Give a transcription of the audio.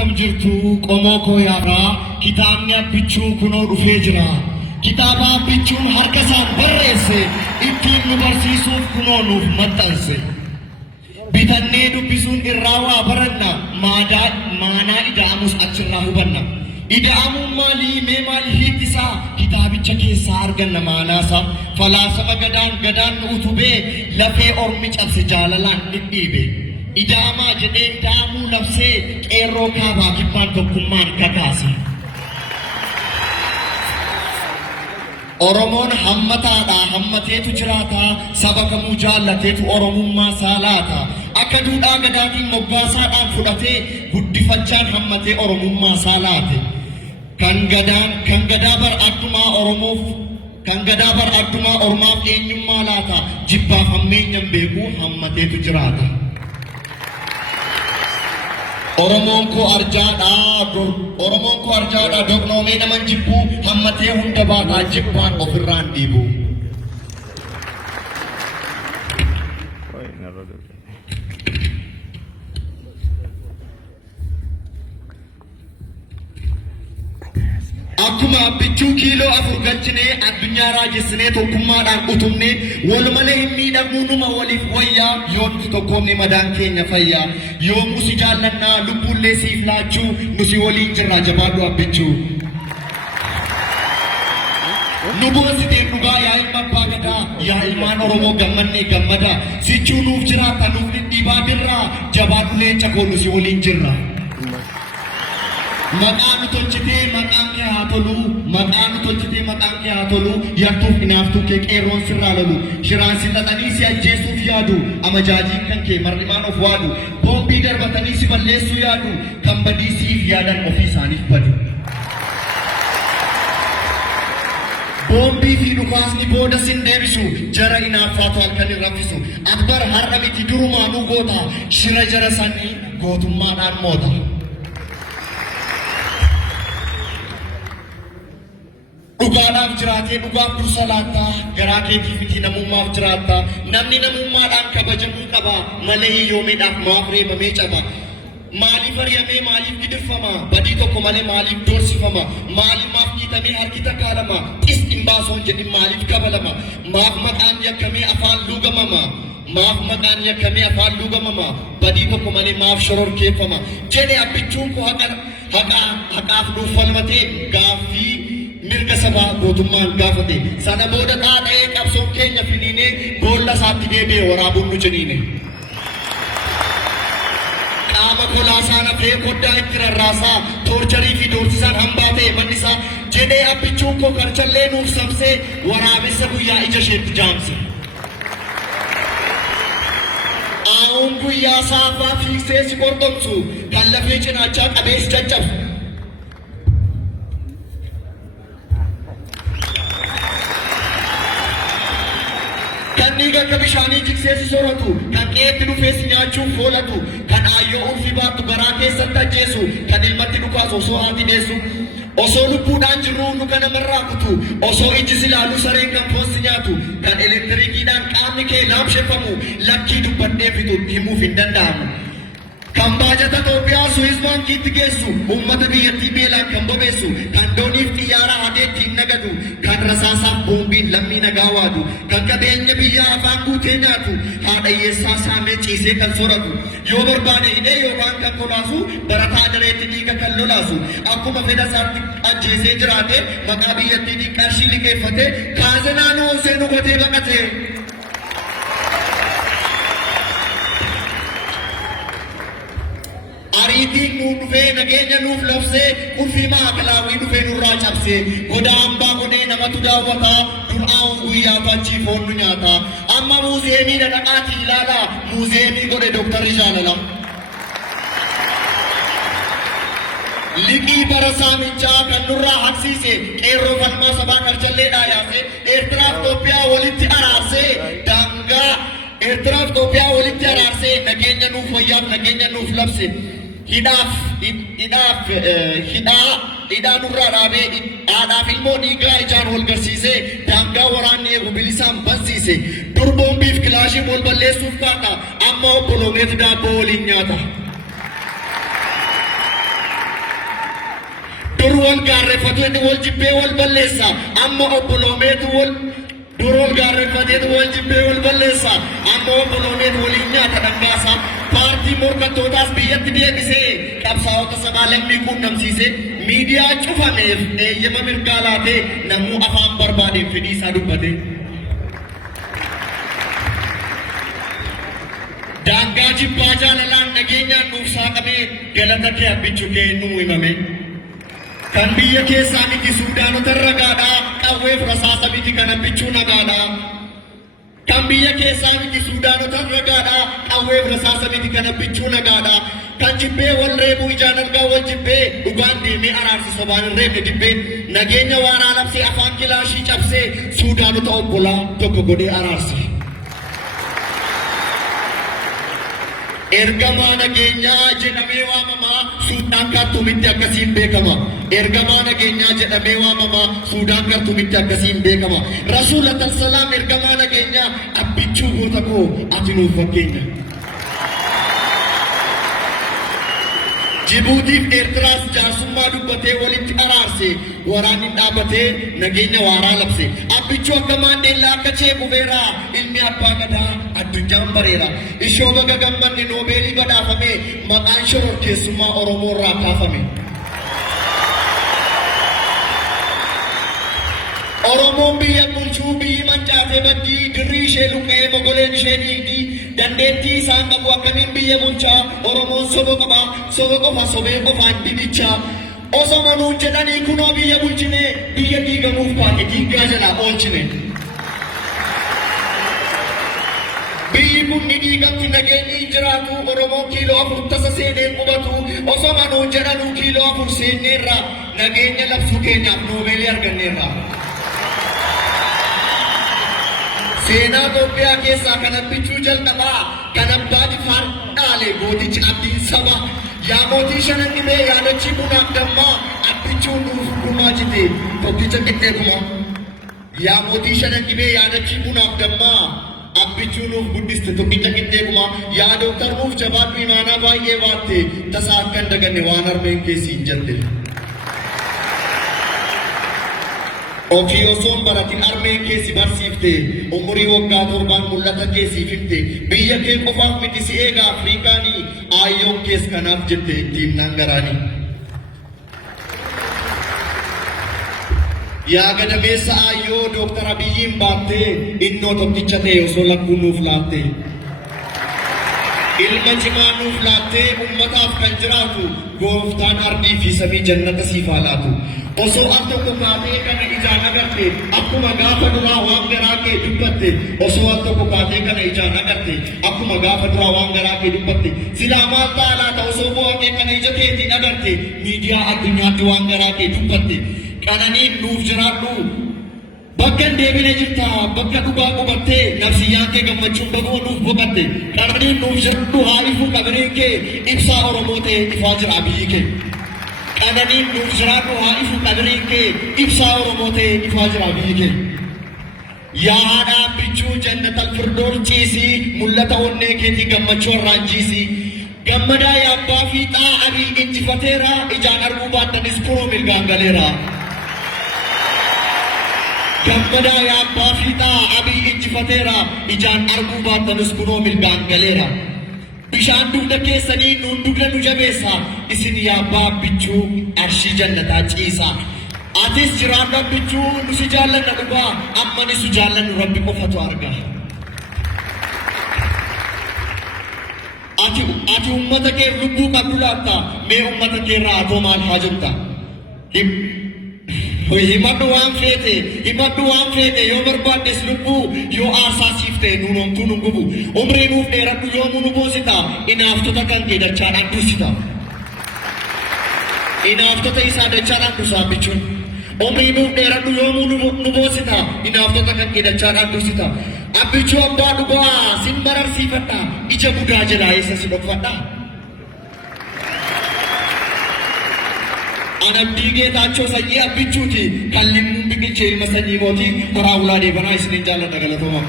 akkam jirtu qomoo koo yaaraa kitaabni abbichuu kunoo dhufee jira. Kitaaba abbichuun harka isaan barreesse ittiin nu barsiisuuf kunoo nuuf maxxanse. Bitannee dubbisuun irraa waa baranna maanaa ida'amus achirraa hubanna. Ida'amuun maalii mee maali hiikkisaa kitaabicha keessaa arganna maanaasaa. Falaasama gadaan nu utubee lafee ormi cabse jaalalaan dhidhiibe. Ida'amaa jedhee ida'amuu labsee qeerroo kaabaa kibbaan tokkummaan kakaase. Oromoon hammataadha hammateetu jiraata saba kamuu jaallateetu oromummaa saalaata. Akka duudhaa gadaatiin moggaasaadhaan fudhatee guddifachaan hammatee oromummaa saalaate. Kan gadaa bar addumaa ormaaf eenyummaa laata jibbaaf hammeenyan beekuu hammateetu jiraata. Oromoon koo arjaadha doqnoomee naman jibbuu hammatee hunda baataa jibbaan ofirraan dhiibu. Akkuma abbichuu kiiloo 4 galchinee addunyaa raajessinee tokkummaadhaan utumnee walumalee hin miidhamuu numa waliif wayyaa yoo nuti tokkoomne madaan keenya fayyaa. Yoo musi jaallannaa lubbuullee siif laachuu nusi waliin jirraa jabaadhu abbichuu. Nu boonsiteen dhugaa yaa ilma abbaa gadaa yaa ilmaan Oromoo gammannee gammada. Sichuu nuuf jiraata nuuf dhidhiibaa birraa jabaadhu leenca koo nusi waliin jirra. Maqaan tolchitee maqaan kee haa tolu yaktuuf hinaaftuu kee qeerroon sirraa lolu shiraan si xaxanii si ajjeesuuf yaadu amajaajiin kan kee mar'imaan of waadu boombii darbatanii si balleessuu yaadu kan badii siif yaadan ofii isaaniif badu. Boombii fi dhukaasni booda sin deebisu jara inaaffaatu halkan hin raffisu. Akbar har'a miti durumaanuu goota shira jara sanii gootummaadhaan moota. Dhugaadhaaf jiraatee dhugaaf dursa laata garaa keetiif miti namummaaf jiraata. Namni namummaadhaan kabajamuu qaba malee hiyyoomeedhaaf maaf reebamee caba. Maaliif ari'amee maaliif gidirfama badii tokko malee maaliif doorsifama maaliif maaf dhiitamee harki takaalama xis dhimbaasoon jedhin maaliif kabalama maaf maqaan yakkamee afaan luugamama badii tokko malee maaf shororkeeffama jedhe abbichuun koo haqaaf dhuunfalmatee gaaffii mirga sabaa gootummaan gaafate sana booda dhaadha'ee qabsoon keenya finiinee boolla isaatti deebi'ee waraabuun nu jeniine. Qaama kolaasaa nafee koddaa itti rarraasaa toorcharii fi doorsisaan hambaa ta'e mannisaa jedhee abbichuun koo karchallee nuuf sabsee waraabessa guyyaa ija isheetti jaamse. Aawun guyyaa saafaa fiiksee si qorqomsu kan lafee cinaachaa qabees caccabsu. Dhiiga akka bishaanii jiksee si sooratu kan qeetti dhufee si nyaachuuf oolatu kan aayyoo ulfi baattu garaa keessatti ajjeesu kan ilmatti dhukaasu osoo haati deessu osoo lubbuudhaan jirru luka namarraa kutu osoo iji si laalu sareen kan foon si nyaatu kan elektirikiidhaan qaamni kee laamsheeffamu lakkii dubbadhee fitu himuuf hin danda'amu. Kan baajata Itoophiyaa Suwiis baankiitti geessu uummata biyyattii beelaan kan bobeessu kan dooniif xiyyaara adeettiin nagadu kan rasaasaaf boombiin lammii nagaa waadu kan qabeenya biyyaa afaan guutee nyaatu haadha hiyyeessaa saamee ciisee kan sooratu yoo barbaade hidhee yookaan kan kolaasu barataa dareetti dhiiga kan lolaasu akkuma fedha isaatti ajjeesee jiraate maqaa biyyattiitiin qarshii liqeeffate kaase naannoo seenuu gotee baqate. Ariitiin nuuf dhufee nageenya nuuf labsee ulfii maakalaawwii dhufee nurraa cabsee goda hambaa godhee namatu daawwataa dur'aa'uun guyyaa fachii foon nu nyaata. Amma muuzeemii dhaqaatii ilaalaa muuzeemii godhe Dooktarri Jaalala. Liqii bara saamichaa kan nurraa haqsiise qeerroo falmaa sabaa karchalleedhaa yaasee Eertiraaf Itoophiyaa walitti araarsee daangaa Eertiraaf Itoophiyaa walitti araarsee nageenya nuuf wayyaaf nageenya nuuf labse. Hidhaa nurraa dhaabee haadhaaf ilmoo dhiigaa ijaan wal garsiisee daangaa waraanni eegu bilisaan bansiise dur boombiif kilaashii wal balleessuuf kaata amma obboloomeetu daabboo waliin nyaata. dur wal gaarreffatu inni wal jibbee wal balleessa amma obboloomeetu wal dur wal gaarreffateetu wal jibbee wal balleessa amma obboloomeetu waliin nyaata dhangaasa paartii morkattootaas biyyatti deebisee qabsaa'ota sabaa lammii quunnamsiise miidiyaa cufameef eeyyama mirgaa laatee namuu afaan barbaadeen fedhii isaa dubbate. Daangaa jibbaa jaalalaan nageenyaan nuuf saaqamee galata kee abbichuu kee nuu himame. Kan biyya keessaa miti Suudaanota ragaadhaa qawweef rasaasa miti kan abbichuu nagaadhaa. Kan biyya keessaa miti Suudaanota ragaadhaa qawweef rasaasa miti kan abbichuu nagaadhaa. Kan jibbee wal reebuu ijaan argaa wal jibbee dhugaan deemee araarsi sobaan hin reebne dibbee nageenya waaraa labsee afaan kilaashii cabsee Suudaanota obbolaa tokko godhee araarse. Ergamaa nageenyaa jedhamee waamamaa Suudaan Kaartuumitti akkasiin beekama. Ergamaa nageenyaa jedhamee waamamaa Suudaan Kaartuumitti akkasiin beekama. Rasuulatan salaam ergamaa nageenyaa abbichuu goota koo ati nuuf fakkeenya. Jibuutiif Eertiraas jaarsummaa dubbatee walitti araarse waraanni dhaabatee nageenya waaraa labse. Abbichuu akka Maandeellaa akka Chee Guveeraa ilmi abbaa gadaa addunyaan bareera. Ishoo baga gammanne Noobeelii badhaafame maqaan shororkeessummaa Oromoo irraa kaafame. Oromoon biyya bulchuu biyyi mancaatee baddii dirrii ishee luqqee mogoleen ishee dhiigdii dandeettii isaan qabu akkamiin biyya bulchaa Oromoon soba qaba soba qofa sobee qofaan didichaa osoo manuun jedhanii kunoo biyya bulchine biyya diigamuuf baate diiggaa jalaa oolchine. Biyyi kun ni diigamti nageenyi jiraatu Oromoon kiiloo 4 tasa seenee qubatu osoo manuun jedhanuu kiiloo 4 seenneerra nageenya labsuu keenyaaf Noobeelii arganneerra. Seenaa Itoophiyaa keessaa kan abbichuu jalqabaa kan abbaan ifaan dhaale gootichi abdiin saba yaa mootii shanan dhibee yaadachi bunaaf dammaa abbichuun nuuf gumaa jite tokkicha qixxeekuma. Yaa mootii shanan dhibee yaadachi bunaaf dammaa abbichuu nuuf guddiste tokkicha qixxeekuma. Yaa dooktar nuuf jabaadhu imaanaa baay'ee baatte tasaa akka hin daganne waan harmeen keessi hin jalle. Ofii osoo hin baratin harmeen keessi barsiifte umurii waggaa 7 mul'ata keessiif himte biyya kee qofaaf miti si eega Afriikaanii aayyoon kees kanaaf jette ittiin nangaraanii. Yaa gadameessa aayyoo Dooktar Abiyyiin baattee innoo tokkicha ta'e osoo lakkuu nuuf laatte. Ilma cimaa nuuf laattee ummataaf kan jiraatu gooftaan ardii fi samii jannata siif haa laatu. Osoo al tokko kaatee kana ijaan agarte akkuma gaafa duraa waan garaa kee dubbatte osoo al tokko kaatee kana ijaan agarte akkuma gaafa duraa waan garaa kee dubbatte silaa maal ta'a laata osoo bu'aa kee kana ija keetiin agarte miidiyaa addunyaatti waan garaa kee dubbatte qananiin nuuf jiraadhu bakka hin deebine jirta bakka dhugaa qubattee nafsiyyaan kee gammachuun bagoo nuuf boqatte qananiin nuuf jiraadhu haa ifu qabiriin kee ibsaa Oromoo ta'e ifaa jira biyyi kee. Qananiin nuuf jiraadhu haa ifu qabiriin kee ibsaa Oromoo ta'e ifaa jira biyyi kee. Yaa haadha abbichuu jannatal firdoos ciisii mul'ata onnee keetii gammachuu irraan jiisii. Gammadaa yaa abbaa fiixaa Abii injifateera ijaan arguu baattanis kunoo milgaan galeera. Gammadaa yaa abbaa fiixaa Abii injifateera ijaan arguu baattanis kunoo milgaan galeera. Bishaan dugda keessanii nuun dugda nu jabeessa isin yaa abbaa abbichuu arshii jannataa ciisa. Atis jiraadhu abbichuu nu si jaallanna dhugaa amma ni si jaallannu Rabbi qofatu arga. Ati ummata kee lubbuu qabdu laatta mee ummata kee irraa atoo maal haa jetta. Himadhu waan feete yoo barbaaddes lubbuu yoo aarsaa siif ta'e nuunomtuu nu gubu umrii nuuf dheeradhu yoomuu nu boosita inaaftota kan kee dachaadhaan dursita. Inaaftota isaa dachaadhaan dursa abbichuun umrii nuuf dheeradhu yoomuu nu boosita inaaftota kan kee dachaadhaan dursita. Abbichuu abbaa dhugaa sin bararsiifadha ija budaa jalaa eessa si dhokfadha. Anabdii Geetaachoo sanyii abbichuuti kan limmuun biqilchee ilma sanyii mootii karaa ulaa deebanaa isiniin jaalladha galatooma.